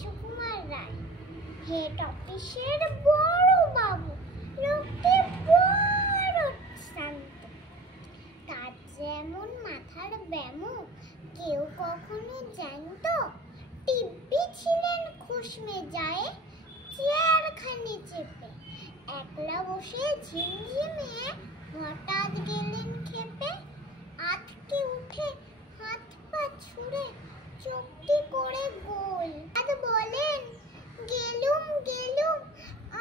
Sukumar Ray, head অফিসের বড় বাবু, লোকটি বড় শান্ত। তার যেমন মাথার ব্যামো কেউ কখনো জানতো। টিব্বি ছিলেন খুশমে যায় চেয়ারখানি চেপে, একলা বসে ঝিমঝিমে হঠাৎ গেলেন খেপে। আটকে উঠে হাত পা ছুড়ে চোখটি করে গোল, আর বলেন গেলুম গেলুম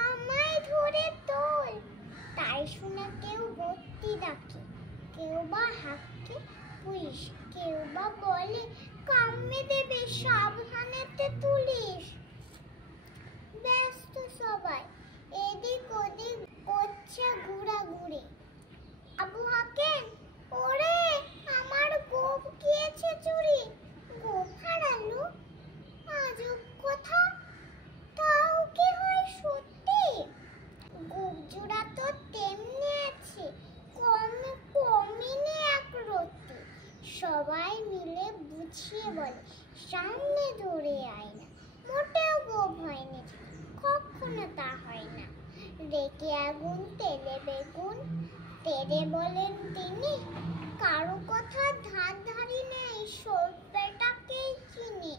আমায় ধরে তোল। তাই শুনে কেউ ভর্তি ডাকে, কেউ বা হাঁকে পুলিশ, কেউ বা বলে কামড়ে দেবে সাবধানেতে তুলিস। ব্যস্ত সবাই এদিক ওদিক করছে ঘোরাঘুরি। আবু হাকেম, ওরে আমার গোপ গিয়েছে চুরি। গোপ হারালো? আজব কথা, তাও কি হয় সত্যি? গোপ জোড়া তো তেমনি আছে, কমিনি এক রত্তি। সবাই মিলে বুঝিয়ে বলে সামনে ধরে আয় না, মোটেও গোপ হয়নি, কখনো তা হয় না। রেখে আগুন তেলে বেগুন, তেরে বলেন তিনি, কারো কথা ধার ধারি নেই, সভ্যটাকেই চিনি।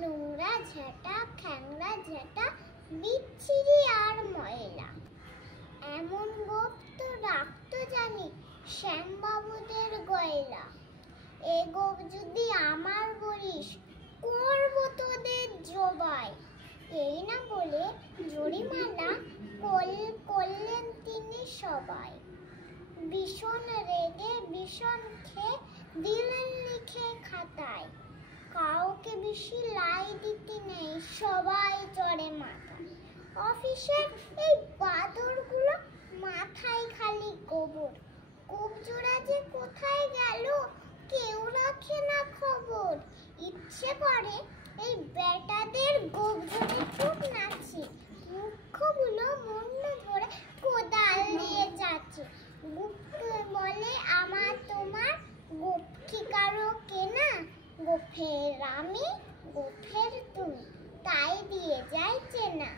নোংরা ঝেঁটা খ্যাংরা ঝেঁটা বিচ্ছিরি আর ময়লা, এমন গোপ তো রাখতো জানি শ্যামবাবুদের গয়লা। এ গোপ যদি আমার বলিস, করবো তোদের জবাই। এই না বলে জরিমানা করলেন তিনি সবাই। ভীষণ রেগে ভীষণ খেয়ে দিলেন লিখে খাতায়, কাউকে বেশি লাই দিতে নেই, সবাই চড়ে মাথায়। অফিসের এই বাদরগুলো মাথায় খালি গোবর, গোপ জোড়া যে কোথায় গেল কেউ রাখে না খবর। ইচ্ছে করে এই বেটাদের গোপ ধরে খুব নাচি, মুখ্যগুলো মন্য ধরে কোদাল নিয়ে যাচ্ছে। বলে আমার তোমার গোপ কি কারো কেনা? গোফের আমি গোফের তুমি, তাই দিয়ে যায় চেনা।